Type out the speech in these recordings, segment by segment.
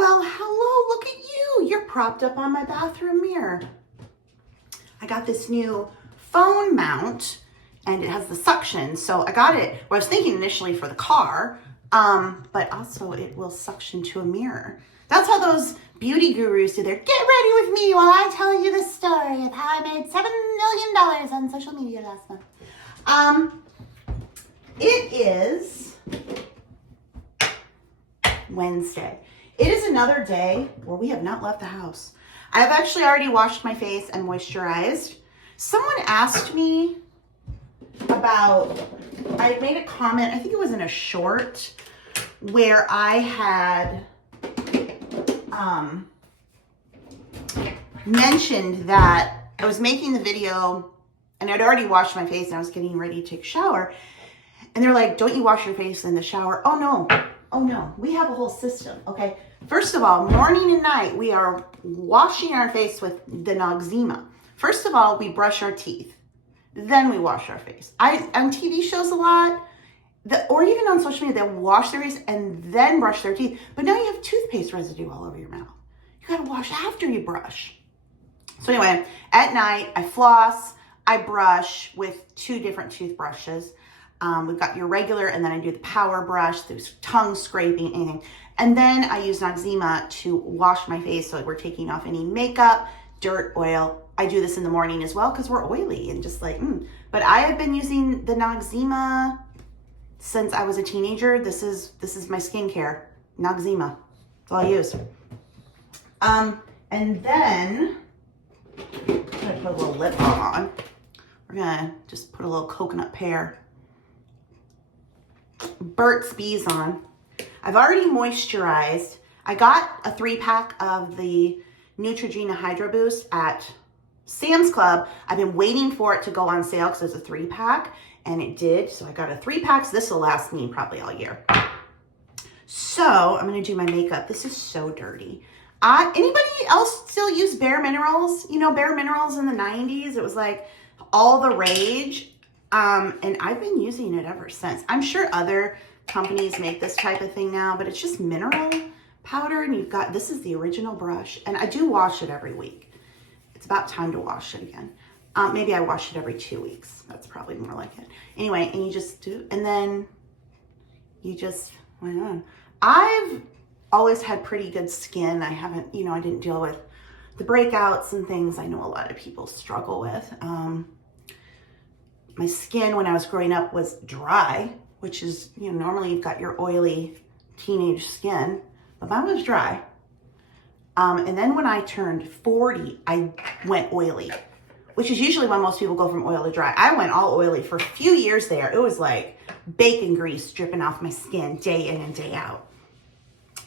Well, hello, look at you. You're propped up on my bathroom mirror. I got this new phone mount and it has the suction. So I got it, well, I was thinking initially for the car, but also it will suction to a mirror. That's how those beauty gurus do their get ready with me while I tell you the story of how I made $7 million on social media last month. It is Wednesday. It is another day where we have not left the house. I have actually already washed my face and moisturized. Someone asked me about, I made a comment, I think it was in a short, where I had mentioned that I was making the video and I'd already washed my face and I was getting ready to take a shower. And they're like, don't you wash your face in the shower? Oh no, we have a whole system, okay? First of all, morning and night, we are washing our face with the Noxzema. First of all, we brush our teeth. Then we wash our face. On TV shows a lot, or even on social media, they'll wash their face and then brush their teeth. But now you have toothpaste residue all over your mouth. You gotta wash after you brush. So anyway, at night, I floss, I brush with 2 different toothbrushes. We've got your regular, and then I do the power brush, there's tongue scraping, anything. And then I use Noxzema to wash my face so we're taking off any makeup, dirt, oil. I do this in the morning as well because we're oily and just like, But I have been using the Noxzema since I was a teenager. This is my skincare, Noxzema. That's all I use. And then I'm gonna put a little lip balm on. We're gonna just put a little coconut pear Burt's Bees on. I've already moisturized. I got a 3-pack of the Neutrogena Hydro Boost at Sam's Club. I've been waiting for it to go on sale because it's a 3-pack, and it did. So I got a 3-pack. So this will last me probably all year. So I'm gonna do my makeup. This is so dirty. Anybody else still use Bare Minerals? You know, Bare Minerals in the 90s, it was like all the rage. And I've been using it ever since. I'm sure other companies make this type of thing now, but it's just mineral powder, and you've got, this is the original brush, and I do wash it every week. It's about time to wash it again. Maybe I wash it every 2 weeks. That's probably more like it. Anyway, and you just do, and then you just went on. I've always had pretty good skin. I haven't, I didn't deal with the breakouts and things I know a lot of people struggle with. My skin when I was growing up was dry, which is, normally you've got your oily teenage skin, but mine was dry. And then when I turned 40, I went oily, which is usually when most people go from oil to dry. I went all oily for a few years there. It was like bacon grease dripping off my skin day in and day out.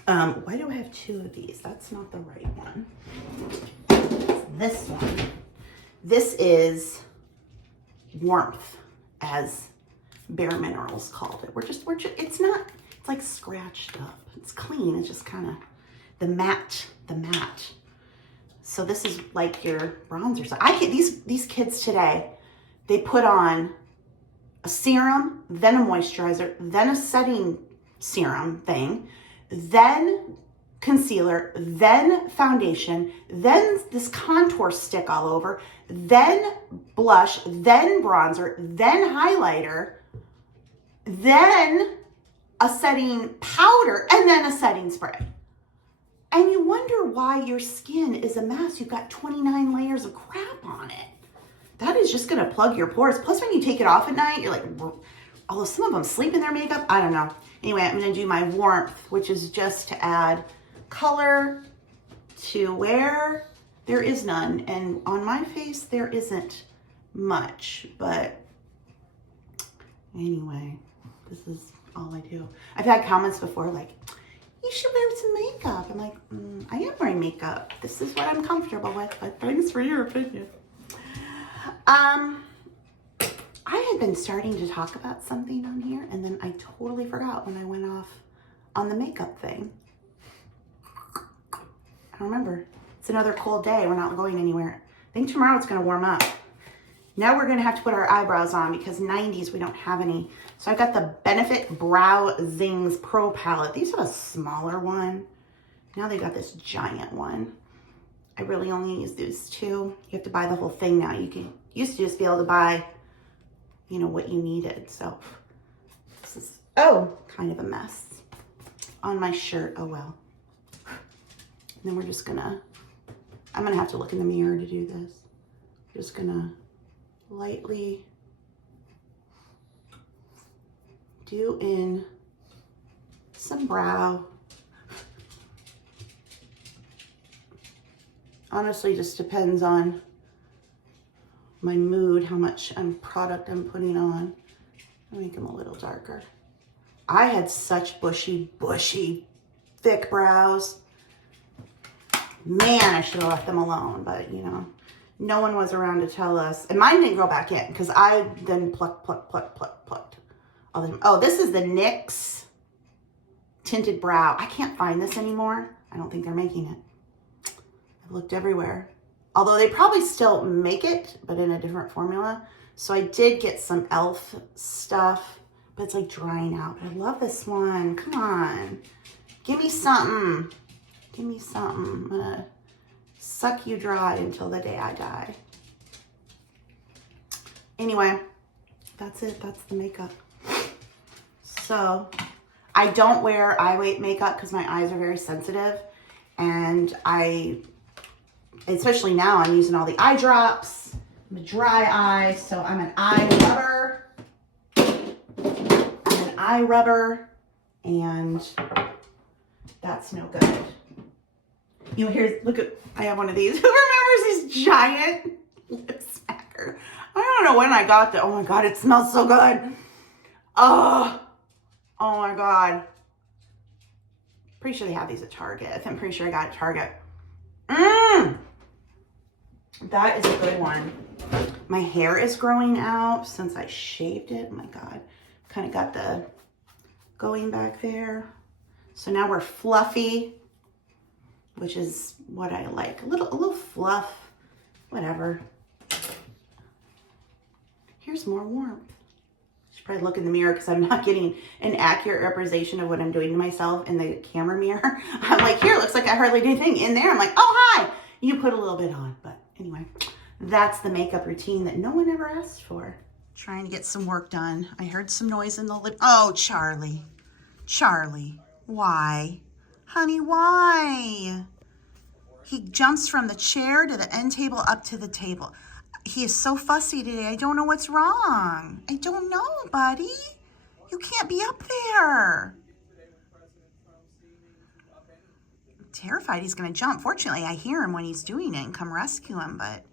Why do I have 2 of these? That's not the right one. It's this one. This is Warmth, as Bare Minerals called it. It's like scratched up. It's clean. It's just kind of the matte. So this is like your bronzer. So these kids today, they put on a serum, then a moisturizer, then a setting serum thing, then concealer, then foundation, then this contour stick all over, then blush, then bronzer, then highlighter, then a setting powder, and then a setting spray. And you wonder why your skin is a mess. You've got 29 layers of crap on it. That is just gonna plug your pores. Plus when you take it off at night, you're like, although some of them sleep in their makeup, I don't know. Anyway, I'm gonna do my Warmth, which is just to add color to where there is none. And on my face, there isn't much, but anyway, this is all I do. I've had comments before like, you should wear some makeup. I'm like, I am wearing makeup. This is what I'm comfortable with, but thanks for your opinion. I had been starting to talk about something on here, and then I totally forgot when I went off on the makeup thing. I don't remember. It's another cold day. We're not going anywhere. I think tomorrow it's going to warm up. Now we're going to have to put our eyebrows on because 90s, we don't have any. So I got the Benefit Brow Zings Pro Palette. These have a smaller one. Now they got this giant one. I really only use these two. You have to buy the whole thing now. Used to just be able to buy, you know, what you needed. So this is, oh, kind of a mess on my shirt. Oh well. And then we're just gonna, I'm gonna have to look in the mirror to do this. Just gonna lightly do in some brow. Honestly, just depends on my mood, how much product I'm putting on. I'll make them a little darker. I had such bushy, thick brows. Man, I should have left them alone, but you know, no one was around to tell us. And mine didn't grow back in because I then plucked all them. Oh, this is the NYX tinted brow. I can't find this anymore. I don't think they're making it. I've looked everywhere. Although they probably still make it, but in a different formula. So I did get some e.l.f. stuff, but it's like drying out. But I love this one. Come on. Give me something. Give me something. I'm gonna suck you dry until the day I die. Anyway, that's it. That's the makeup. So I don't wear eye weight makeup because my eyes are very sensitive. And especially now, I'm using all the eye drops. I'm a dry eye, so I'm an eye rubber. And that's no good. You know, here's, look at, I have one of these. Who remembers this giant lip smacker? I don't know when I got that. Oh my God, it smells so good. Oh my God. Pretty sure they have these at Target. I'm pretty sure I got it at Target. That is a good one. My hair is growing out since I shaved it. Oh my God. Kind of got the going back there. So now we're fluffy, which is what I like. A little fluff, whatever. Here's more warmth. I should probably look in the mirror because I'm not getting an accurate representation of what I'm doing to myself in the camera mirror. I'm like, here, it looks like I hardly did anything. In there, I'm like, oh, hi. You put a little bit on, but anyway, that's the makeup routine that no one ever asked for. Trying to get some work done. I heard some noise in the lip. Oh, Charlie. Charlie, why? Honey, why? He jumps from the chair to the end table up to the table. He is so fussy today. I don't know what's wrong. I don't know, buddy. You can't be up there. I'm terrified he's going to jump. Fortunately, I hear him when he's doing it and come rescue him, but...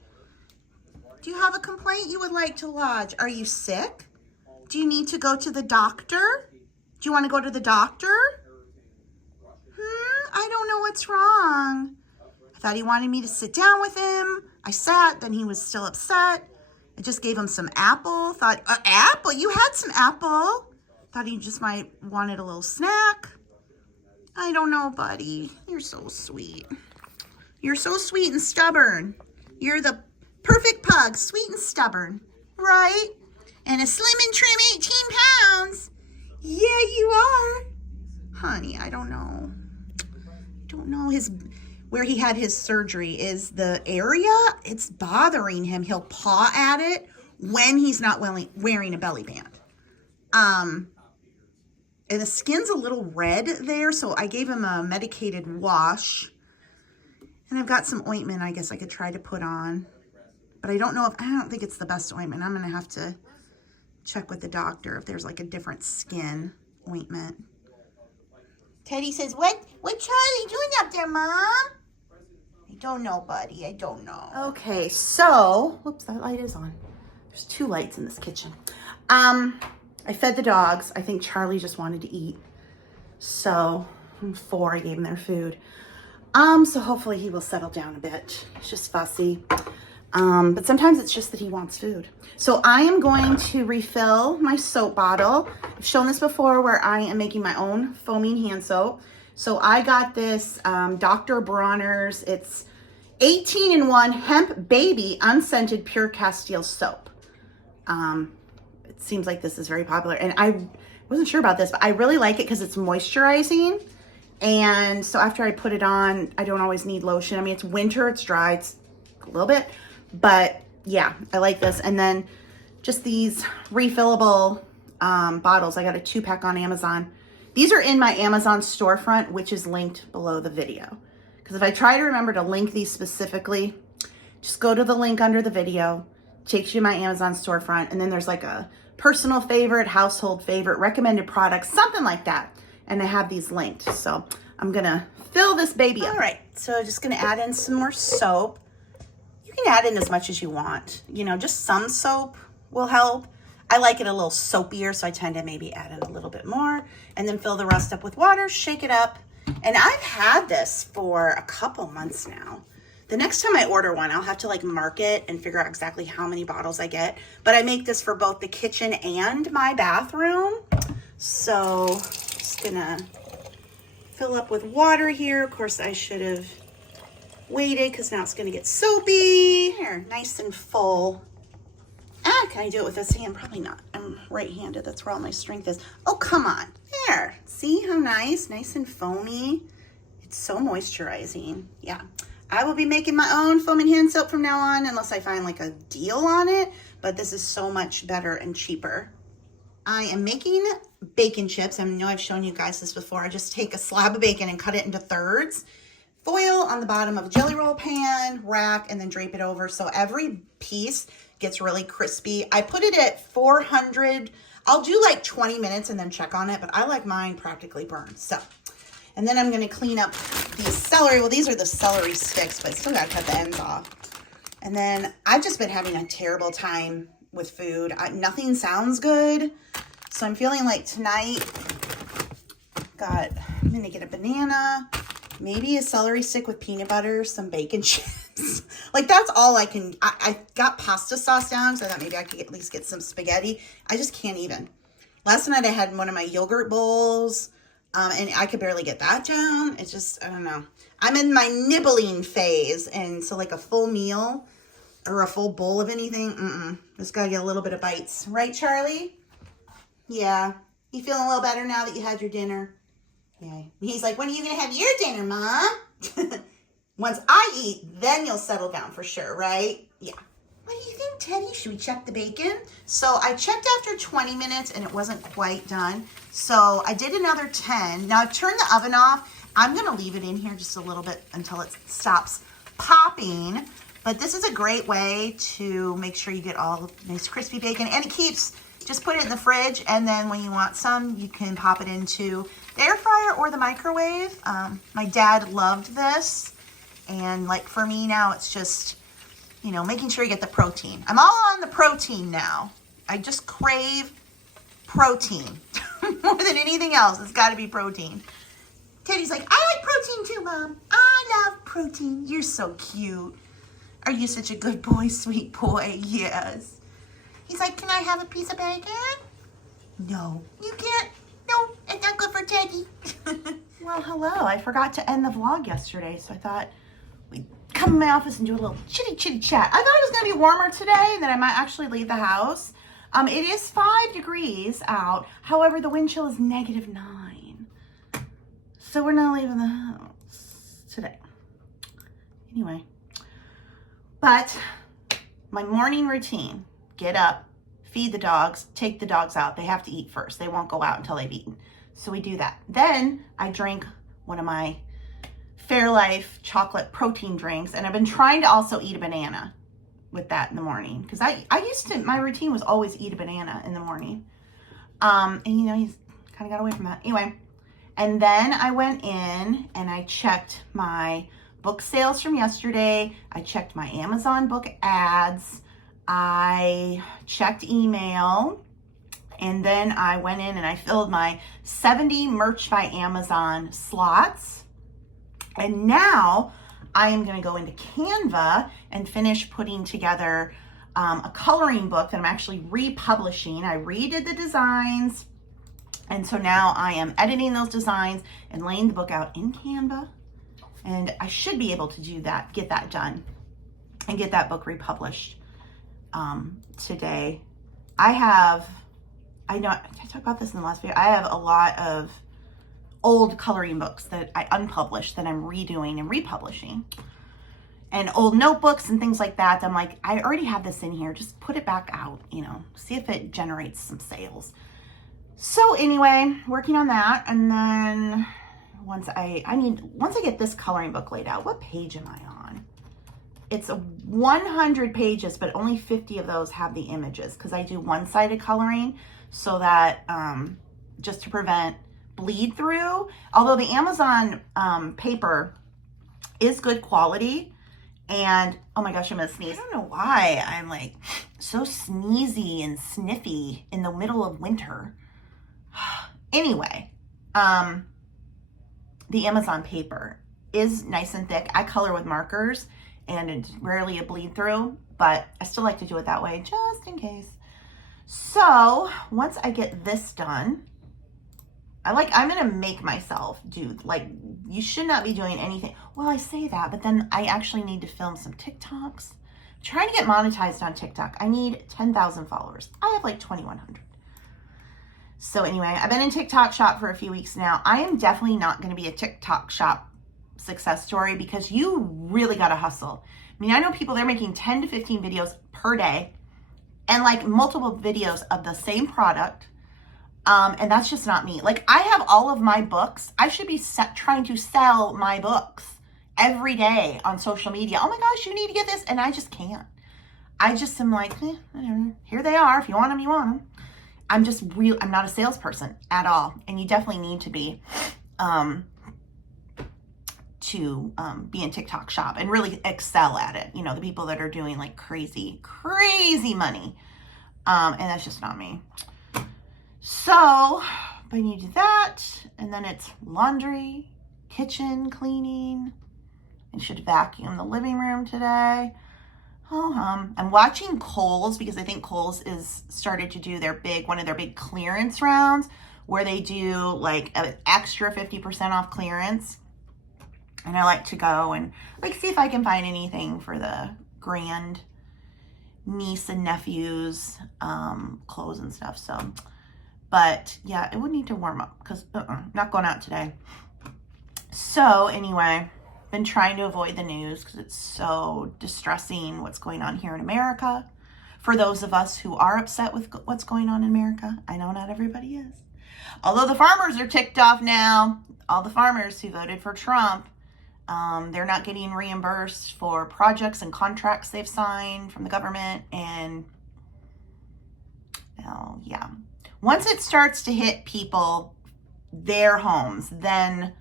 Do you have a complaint you would like to lodge? Are you sick? Do you need to go to the doctor? Do you want to go to the doctor? I don't know what's wrong. I thought he wanted me to sit down with him. I sat, then he was still upset. I just gave him some apple. Thought, apple? You had some apple. Thought he just might wanted a little snack. I don't know, buddy. You're so sweet. You're so sweet and stubborn. You're the perfect pug, sweet and stubborn, right? And a slim and trim 18 pounds. Yeah, you are. Honey, I don't know. Where he had his surgery is the area. It's bothering him. He'll paw at it when he's not wearing a belly band. And the skin's a little red there, so I gave him a medicated wash. And I've got some ointment I guess I could try to put on. But I don't think it's the best ointment. I'm going to have to check with the doctor if there's like a different skin ointment. Teddy says, what Charlie doing up there, Mom? I don't know, buddy. I don't know. Okay, so, whoops, that light is on. There's 2 lights in this kitchen. I fed the dogs. I think Charlie just wanted to eat. So, 4, I gave him their food. So hopefully he will settle down a bit. He's just fussy. But sometimes it's just that he wants food. So I am going to refill my soap bottle. I've shown this before where I am making my own foaming hand soap. So I got this Dr. Bronner's. It's 18-in-1 hemp baby unscented pure Castile soap. It seems like this is very popular. And I wasn't sure about this, but I really like it because it's moisturizing. And so after I put it on, I don't always need lotion. I mean, it's winter, it's dry, it's a little bit, but yeah, I like this. And then just these refillable bottles. I got a 2-pack on Amazon. These are in my Amazon storefront, which is linked below the video. Because if I try to remember to link these specifically, just go to the link under the video, takes you to my Amazon storefront, and then there's like a personal favorite, household favorite, recommended products, something like that. And I have these linked. So I'm gonna fill this baby up. All right, so I'm just gonna add in some more soap. You can add in as much as you want. You know, just some soap will help. I like it a little soapier, so I tend to maybe add in a little bit more and then fill the rest up with water, shake it up. And I've had this for a couple months now. The next time I order one, I'll have to like mark it and figure out exactly how many bottles I get. But I make this for both the kitchen and my bathroom. So just gonna fill up with water here. Of course, I should have waited because now it's gonna get soapy. Here, nice and full. Can I do it with this hand? Probably not. I'm right-handed. That's where all my strength is. Oh, come on. There. See how nice and foamy. It's so moisturizing. Yeah. I will be making my own foaming hand soap from now on unless I find like a deal on it. But this is so much better and cheaper. I am making bacon chips. I know I've shown you guys this before. I just take a slab of bacon and cut it into thirds. Foil on the bottom of a jelly roll pan, rack, and then drape it over. So every piece gets really crispy. I put it at 400. I'll do like 20 minutes and then check on it, but I like mine practically burned. So, and then I'm gonna clean up these celery. Well, these are the celery sticks, but I still gotta cut the ends off. And then I've just been having a terrible time with food. Nothing sounds good. So I'm feeling like tonight, I'm gonna get a banana, maybe a celery stick with peanut butter, some bacon chips. Like that's all I can. I got pasta sauce down, so I thought maybe I could at least get some spaghetti. I just can't even. Last night I had one of my yogurt bowls, and I could barely get that down. It's just, I don't know. I'm in my nibbling phase, and so like a full meal or a full bowl of anything, just gotta get a little bit of bites. Right, Charlie? Yeah. You feeling a little better now that you had your dinner? Yeah. He's like, when are you going to have your dinner, Mom? Once I eat, then you'll settle down for sure, right? Yeah. What do you think, Teddy? Should we check the bacon? So I checked after 20 minutes and it wasn't quite done. So I did another 10. Now I've turned the oven off. I'm going to leave it in here just a little bit until it stops popping. But this is a great way to make sure you get all the nice crispy bacon. And it keeps, just put it in the fridge. And then when you want some, you can pop it into the air fryer or the microwave. My dad loved this. And like for me now, it's just, you know, making sure you get the protein. I'm all on the protein now. I just crave protein more than anything else. It's got to be protein. Teddy's like, I like protein too, Mom. I love protein. You're so cute. Are you such a good boy, sweet boy? Yes. He's like, can I have a piece of bacon? No. You can't. No, it's not good for Teddy. Well, hello. I forgot to end the vlog yesterday, so I thought we'd come in my office and do a little chitty chat. I thought it was going to be warmer today, and that I might actually leave the house. It is 5 degrees out. However, the wind chill is -9. So we're not leaving the house today. Anyway. But my morning routine, get up, feed the dogs, take the dogs out. They have to eat first. They won't go out until they've eaten. So we do that. Then I drink one of my Fairlife chocolate protein drinks. And I've been trying to also eat a banana with that in the morning. Because I used to, my routine was always eat a banana in the morning. And you know, he's kind of got away from that. Anyway, and then I went in and I checked my book sales from yesterday. I checked my Amazon book ads. I checked email. And then I went in and I filled my 70 Merch by Amazon slots. And now I am going to go into Canva and finish putting together a coloring book that I'm actually republishing. I redid the designs. And so now I am editing those designs and laying the book out in Canva. And I should be able to do that, get that done, and get that book republished today. I know, I talked about this in the last video. I have a lot of old coloring books that I unpublished that I'm redoing and republishing, and old notebooks and things like that. I'm like, I already have this in here. Just put it back out, you know, see if it generates some sales. So anyway, working on that. And then once I get this coloring book laid out, what page am I on? It's 100 pages, but only 50 of those have the images because I do one-sided coloring so that just to prevent bleed through. Although the Amazon paper is good quality, and oh my gosh, I'm gonna sneeze. I don't know why I'm like so sneezy and sniffy in the middle of winter. Anyway, the Amazon paper is nice and thick. I color with markers and it's rarely a bleed through, but I still like to do it that way just in case. So once I get this done, I'm gonna make myself do, like, you should not be doing anything. Well, I say that, but then I actually need to film some TikToks. I'm trying to get monetized on TikTok. I need 10,000 followers. I have like 2,100. So anyway, I've been in TikTok shop for a few weeks now. I am definitely not going to be a TikTok shop success story because you really got to hustle. I mean, I know people, they're making 10 to 15 videos per day and like multiple videos of the same product. And that's just not me. Like, I have all of my books. I should be trying to sell my books every day on social media. Oh my gosh, you need to get this. And I just can't. I just am like, whatever. Here they are. If you want them, you want them. I'm not a salesperson at all. And you definitely need to be, be in TikTok shop and really excel at it. You know, the people that are doing like crazy money. And that's just not me. So I need to do that. And then it's laundry, kitchen cleaning. I should vacuum the living room today. I'm watching Kohl's because I think Kohl's is started to do one of their big clearance rounds where they do like an extra 50% off clearance. And I like to go and like see if I can find anything for the grand niece and nephew's clothes and stuff. So, but yeah, it would need to warm up because not going out today. So anyway, been trying to avoid the news because it's so distressing what's going on here in America. For those of us who are upset with what's going on in America, I know not everybody is. Although the farmers are ticked off now, all the farmers who voted for Trump, they're not getting reimbursed for projects and contracts they've signed from the government. And yeah, once it starts to hit people, their homes, then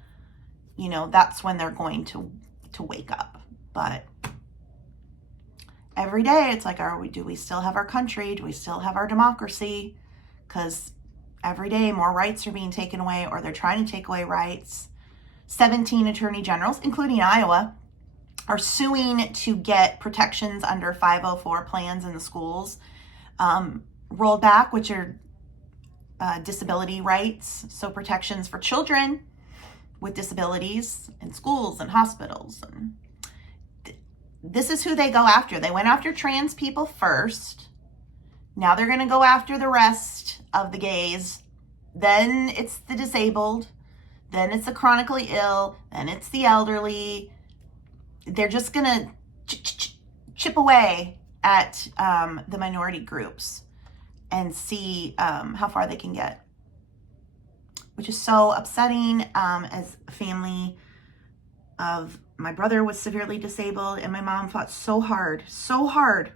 you know, that's when they're going to wake up. But every day it's like, do we still have our country? Do we still have our democracy? Because every day more rights are being taken away, or they're trying to take away rights. 17 attorney generals, including Iowa, are suing to get protections under 504 plans in the schools rolled back, which are disability rights. So protections for children with disabilities in schools and hospitals. And this is who they go after. They went after trans people first. Now they're going to go after the rest of the gays. Then it's the disabled. Then it's the chronically ill. Then it's the elderly. They're just going to chip away at the minority groups and see how far they can get, which is so upsetting. As a family of, my brother was severely disabled and my mom fought so hard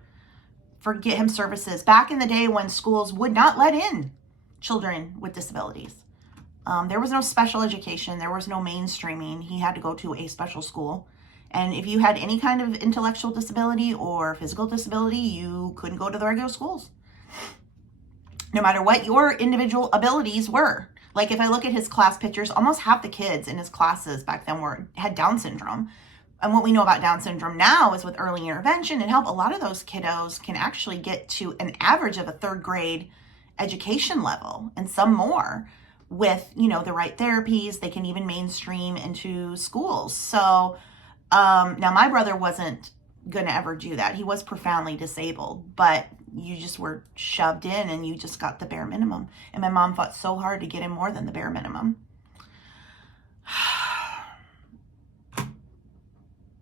for get him services back in the day when schools would not let in children with disabilities. There was no special education. There was no mainstreaming. He had to go to a special school. And if you had any kind of intellectual disability or physical disability, you couldn't go to the regular schools, no matter what your individual abilities were. Like if I look at his class pictures, almost half the kids in his classes back then had Down syndrome. And what we know about Down syndrome now is with early intervention and help, a lot of those kiddos can actually get to an average of a 3rd grade education level and some more with, you know, the right therapies. They can even mainstream into schools. So now my brother wasn't going to ever do that. He was profoundly disabled, but you just were shoved in and you just got the bare minimum. And my mom fought so hard to get him more than the bare minimum.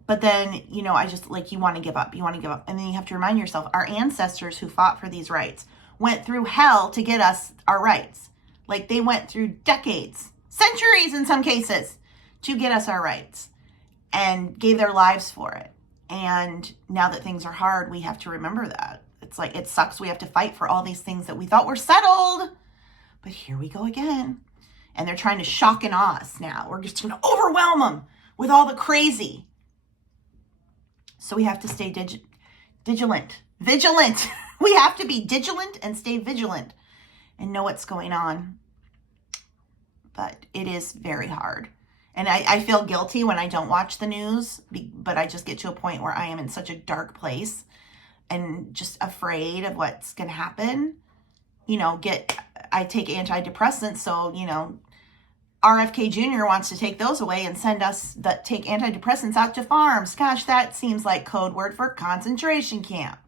But then, you know, I just, like, you want to give up. You want to give up. And then you have to remind yourself, our ancestors who fought for these rights went through hell to get us our rights. Like, they went through decades, centuries in some cases, to get us our rights and gave their lives for it. And now that things are hard, we have to remember that. It's like, it sucks. We have to fight for all these things that we thought were settled. But here we go again. And they're trying to shock and awe us now. We're just going to overwhelm them with all the crazy. So we have to stay vigilant. We have to be vigilant and stay vigilant and know what's going on. But it is very hard. And I feel guilty when I don't watch the news, but I just get to a point where I am in such a dark place and just afraid of what's going to happen. You know, I take antidepressants, so, you know, RFK Jr. wants to take those away and send us take antidepressants out to farms. Gosh, that seems like code word for concentration camp.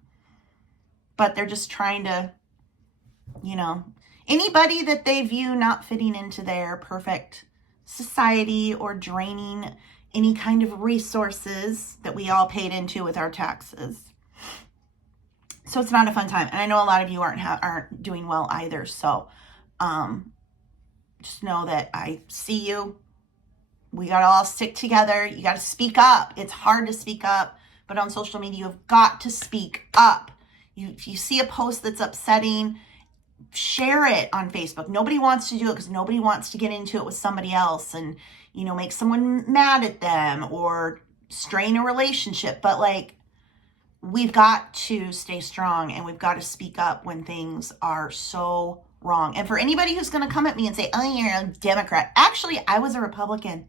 But they're just trying to, you know, anybody that they view not fitting into their perfect society or draining any kind of resources that we all paid into with our taxes. So it's not a fun time. And I know a lot of you aren't doing well either. So, just know that I see you. We got to all stick together. You got to speak up. It's hard to speak up, but on social media, you've got to speak up. If you see a post that's upsetting, share it on Facebook. Nobody wants to do it because nobody wants to get into it with somebody else and, you know, make someone mad at them or strain a relationship. But, like, we've got to stay strong and we've got to speak up when things are so wrong. And for anybody who's going to come at me and say, oh, you're a Democrat. Actually, I was a Republican.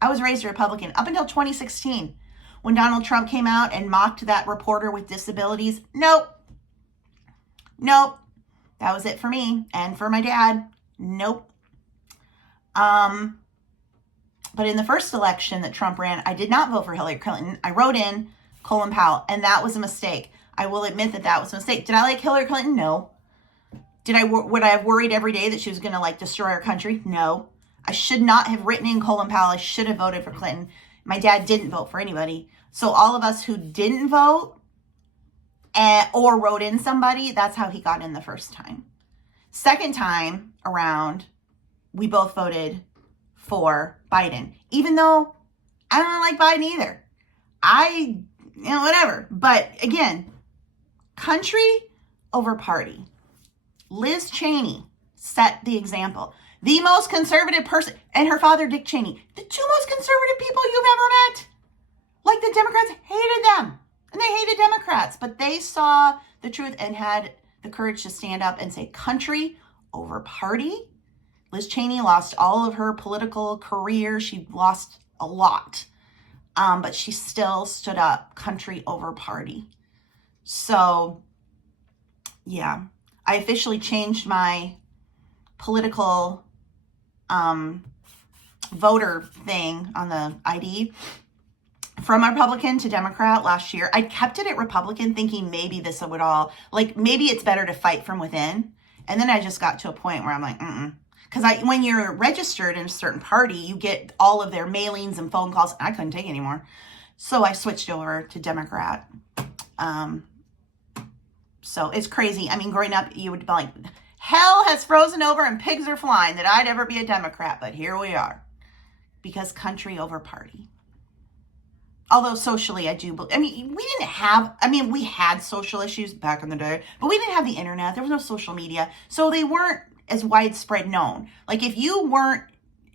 I was raised a Republican up until 2016 when Donald Trump came out and mocked that reporter with disabilities. Nope. That was it for me and for my dad. Nope. But in the first election that Trump ran, I did not vote for Hillary Clinton. I wrote in Colin Powell, and that was a mistake. I will admit that was a mistake. Did I like Hillary Clinton? No. Would I have worried every day that she was going to, like, destroy our country? No. I should not have written in Colin Powell. I should have voted for Clinton. My dad didn't vote for anybody. So all of us who didn't vote or wrote in somebody, that's how he got in the first time. Second time around, we both voted for Biden, even though I don't like Biden either. Whatever. But again, country over party. Liz Cheney set the example. The most conservative person, and her father, Dick Cheney, the two most conservative people you've ever met. Like, the Democrats hated them, and they hated Democrats, but they saw the truth and had the courage to stand up and say country over party. Liz Cheney lost all of her political career. She lost a lot, but she still stood up country over party. So, yeah. I officially changed my political voter thing on the ID from Republican to Democrat last year. I kept it at Republican thinking maybe this would all, like, maybe it's better to fight from within. And then I just got to a point where I'm like, Because when you're registered in a certain party, you get all of their mailings and phone calls. I couldn't take it anymore. So I switched over to Democrat. So it's crazy. I mean, growing up, you would be like, hell has frozen over and pigs are flying that I'd ever be a Democrat. But here we are. Because country over party. Although socially, I do. I mean, we had social issues back in the day, but we didn't have the internet. There was no social media. So they weren't as widespread known. Like, if you weren't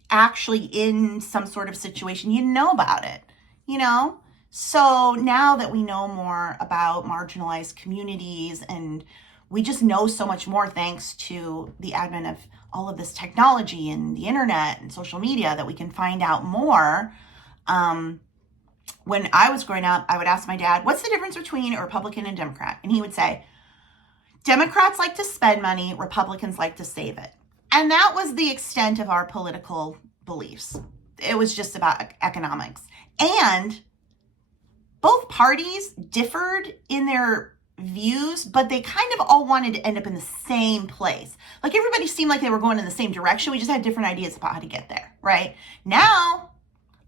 actually in some sort of situation, you know about it, you know? So now that we know more about marginalized communities, and we just know so much more thanks to the advent of all of this technology and the internet and social media, that we can find out more. When I was growing up, I would ask my dad, what's the difference between a Republican and Democrat? And he would say, Democrats like to spend money, Republicans like to save it. And that was the extent of our political beliefs. It was just about economics. And both parties differed in their views, but they kind of all wanted to end up in the same place. Like everybody seemed like they were going in the same direction. We just had different ideas about how to get there, right? Now,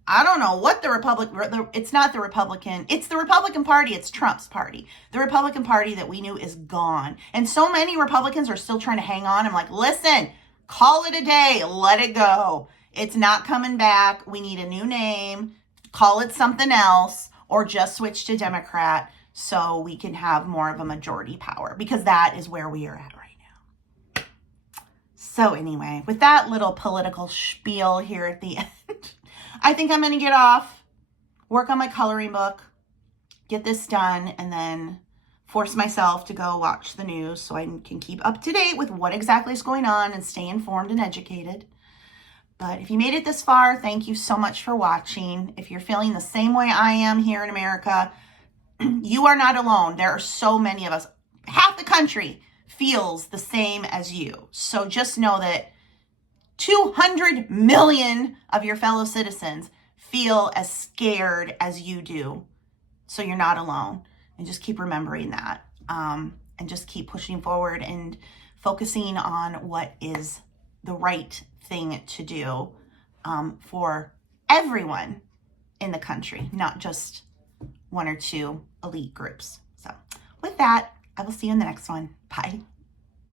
I don't know what it's not the Republican, it's the Republican Party, it's Trump's party. The Republican Party that we knew is gone. And so many Republicans are still trying to hang on. I'm like, listen, call it a day, let it go. It's not coming back. We need a new name, call it something else, or just switch to Democrat so we can have more of a majority power, because that is where we are at right now. So anyway, with that little political spiel here at the end, I think I'm going to get off, work on my coloring book, get this done, and then force myself to go watch the news so I can keep up to date with what exactly is going on and stay informed and educated. But if you made it this far, thank you so much for watching. If you're feeling the same way I am here in America, you are not alone. There are so many of us. Half the country feels the same as you. So just know that 200 million of your fellow citizens feel as scared as you do. So you're not alone. And just keep remembering that. And just keep pushing forward and focusing on what is the right thing to do for everyone in the country, not just one or two elite groups. So with that, I will see you in the next one. Bye.